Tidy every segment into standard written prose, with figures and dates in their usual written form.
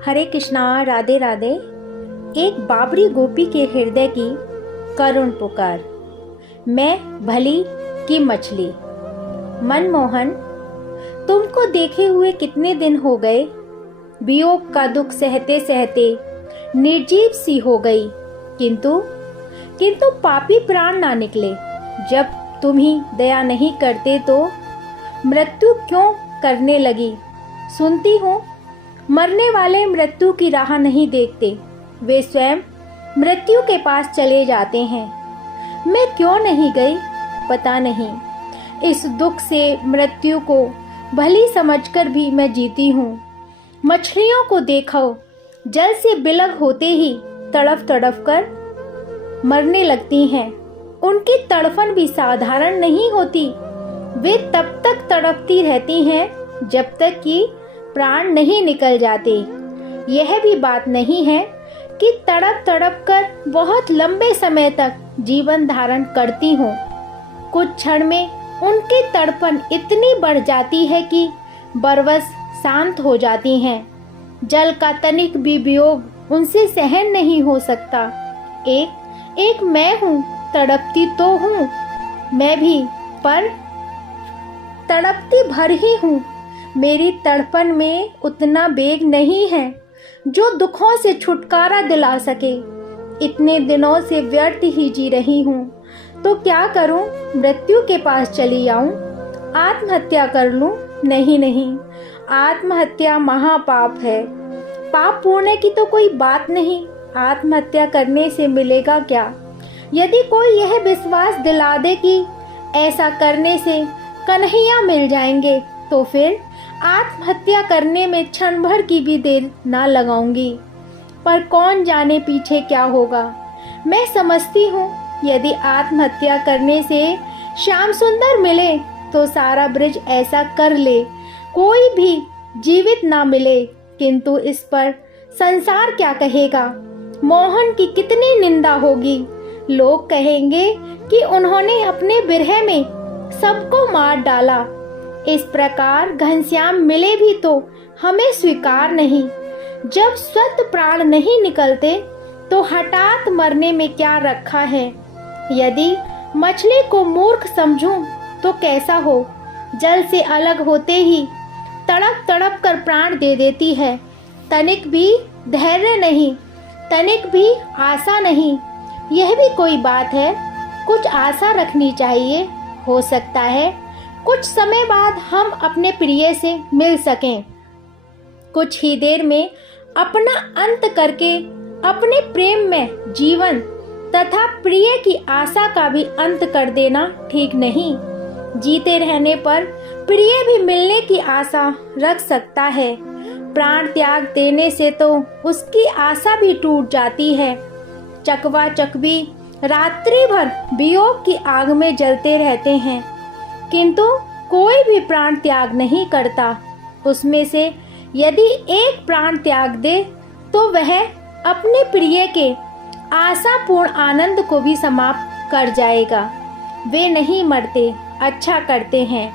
हरे कृष्णा, राधे राधे। एक बाबरी गोपी के हृदय की करुण पुकार। मैं भली की मछली। मनमोहन, तुमको देखे हुए कितने दिन हो गए। वियोग का दुख सहते सहते निर्जीव सी हो गई, किंतु पापी प्राण ना निकले। जब तुम ही दया नहीं करते तो मृत्यु क्यों करने लगी। सुनती हूँ मरने वाले मृत्यु की राह नहीं देखते, वे स्वयं मृत्यु के पास चले जाते हैं। मैं क्यों नहीं गई पता नहीं। इस दुख से मृत्यु को भली समझकर भी मैं जीती हूँ। मछलियों को देखो, जल से बिलग होते ही तड़फ तड़फ कर मरने लगती हैं। उनकी तड़फन भी साधारण नहीं होती। वे तब तक तड़पती रहती हैं जब तक कि प्राण नहीं निकल जाते। यह भी बात नहीं है कि तड़प तड़प कर बहुत लंबे समय तक जीवन धारण करती हूँ। कुछ क्षण में उनकी तड़पन इतनी बढ़ जाती है कि बरबस शांत हो जाती हैं। जल का तनिक भी वियोग उनसे सहन नहीं हो सकता। एक मैं हूँ, तड़पती तो हूँ मैं भी, पर तड़पती भर ही हूँ। मेरी तड़पन में उतना वेग नहीं है जो दुखों से छुटकारा दिला सके। इतने दिनों से व्यर्थ ही जी रही हूँ, तो क्या करूँ। मृत्यु के पास चली आऊँ, आत्महत्या कर लूँ। नहीं, आत्महत्या महापाप है। पाप पुण्य की तो कोई बात नहीं। आत्महत्या करने से मिलेगा क्या। यदि कोई यह विश्वास दिला दे कि ऐसा करने से कन्हैया मिल जाएंगे, तो फिर आत्महत्या करने में क्षण भर की भी देर ना लगाऊंगी। पर कौन जाने पीछे क्या होगा। मैं समझती हूँ यदि आत्महत्या करने से श्याम सुंदर मिले तो सारा ब्रिज ऐसा कर ले, कोई भी जीवित ना मिले। किंतु इस पर संसार क्या कहेगा। मोहन की कितनी निंदा होगी। लोग कहेंगे कि उन्होंने अपने बिरह में सबको मार डाला। इस प्रकार घनश्याम मिले भी तो हमें स्वीकार नहीं। जब स्वत प्राण नहीं निकलते तो हठात मरने में क्या रखा है। यदि मछली को मूर्ख समझूं तो कैसा हो। जल से अलग होते ही तड़प तड़प कर प्राण दे देती है। तनिक भी धैर्य नहीं, तनिक भी आशा नहीं। यह भी कोई बात है। कुछ आशा रखनी चाहिए। हो सकता है कुछ समय बाद हम अपने प्रिय से मिल सकें। कुछ ही देर में अपना अंत करके अपने प्रेम में जीवन तथा प्रिय की आशा का भी अंत कर देना ठीक नहीं। जीते रहने पर प्रिय भी मिलने की आशा रख सकता है। प्राण त्याग देने से तो उसकी आशा भी टूट जाती है। चकवा चकवी रात्रि भर वियोग की आग में जलते रहते हैं, किंतु कोई भी प्राण त्याग नहीं करता। उसमें से यदि एक प्राण त्याग दे तो वह अपने प्रिय के आशापूर्ण आनंद को भी समाप्त कर जाएगा। वे नहीं मरते, अच्छा करते हैं।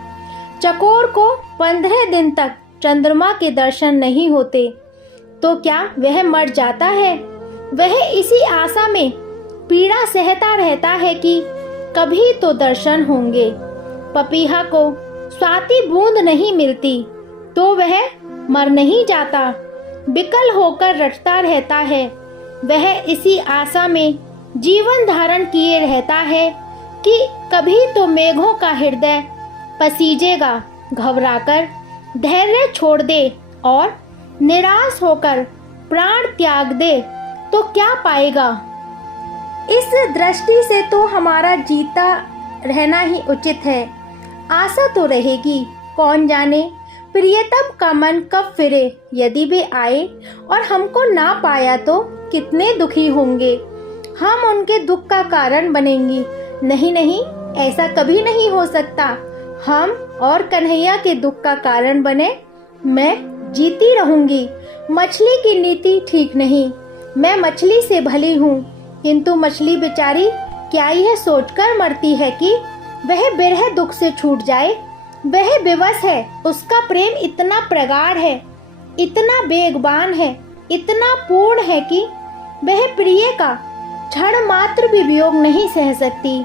चकोर को 15 दिन तक चंद्रमा के दर्शन नहीं होते तो क्या वह मर जाता है। वह इसी आशा में पीड़ा सहता रहता है कि कभी तो दर्शन होंगे। पपीहा को स्वाति बूंद नहीं मिलती तो वह मर नहीं जाता, विकल होकर रटता रहता है। वह इसी आशा में जीवन धारण किए रहता है कि कभी तो मेघों का हृदय पसीजेगा। घबराकर धैर्य छोड़ दे और निराश होकर प्राण त्याग दे तो क्या पाएगा। इस दृष्टि से तो हमारा जीता रहना ही उचित है। आशा तो रहेगी। कौन जाने प्रियतम का मन कब फिरे। यदि वे आए और हमको ना पाया तो कितने दुखी होंगे। हम उनके दुख का कारण बनेंगी। नहीं, ऐसा कभी नहीं हो सकता। हम और कन्हैया के दुख का कारण बने। मैं जीती रहूंगी। मछली की नीति ठीक नहीं। मैं मछली से भली हूँ, किंतु मछली बेचारी क्या यह सोचकर मरती है कि वह बिरह दुख से छूट जाए। वह विवश है। उसका प्रेम इतना प्रगाढ़ है, इतना बेगबान है इतना पूर्ण है कि वह प्रिय का क्षण मात्र भी वियोग नहीं सह सकती।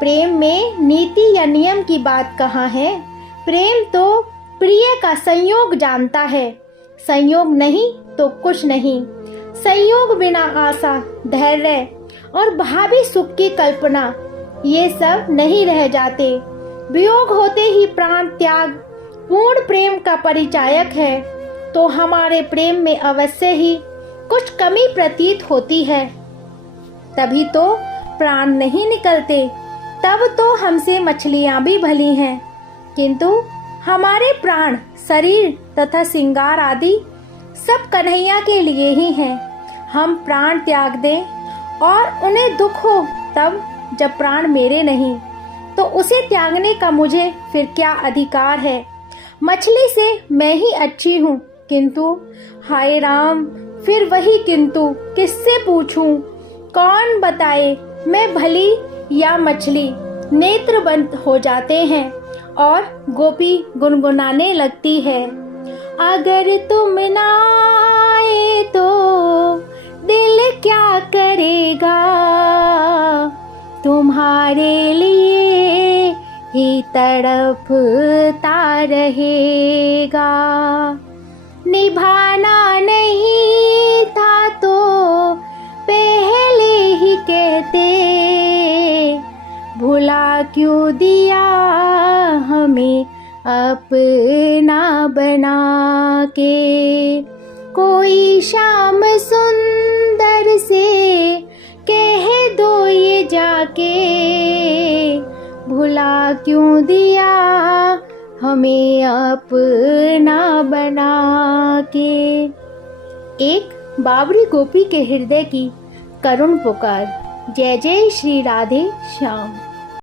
प्रेम में नीति या नियम की बात कहाँ है। प्रेम तो प्रिय का संयोग जानता है। संयोग नहीं तो कुछ नहीं। संयोग बिना आशा, धैर्य और भावी सुख की कल्पना ये सब नहीं रह जाते। वियोग होते ही प्राण त्याग पूर्ण प्रेम का परिचायक है। तो हमारे प्रेम में अवश्य ही कुछ कमी प्रतीत होती है, तभी तो प्राण नहीं निकलते। तब तो हमसे मछलियां भी भली हैं, किंतु हमारे प्राण, शरीर तथा श्रृंगार आदि सब कन्हैया के लिए ही हैं। हम प्राण त्याग दें और उन्हें दुख हो तब जब प्राण मेरे नहीं, तो उसे त्यागने का मुझे फिर क्या अधिकार है। मछली से मैं ही अच्छी हूँ, किंतु हाय राम, फिर वही किंतु किससे पूछूं। कौन बताए मैं भली या मछली। नेत्र बंद हो जाते हैं और गोपी गुनगुनाने लगती है। अगर तुम ना आए तो दिल क्या करेगा, तुम्हारे लिए ही तड़पता रहेगा। निभाना नहीं था तो पहले ही कहते, भुला क्यों दिया हमें अपना बना के। कोई शाम सुंदर से कह दो ये जाके, भुला क्यों दिया हमें अपना बना के। एक बावरी गोपी के हृदय की करुण पुकार। जय जय श्री राधे श्याम।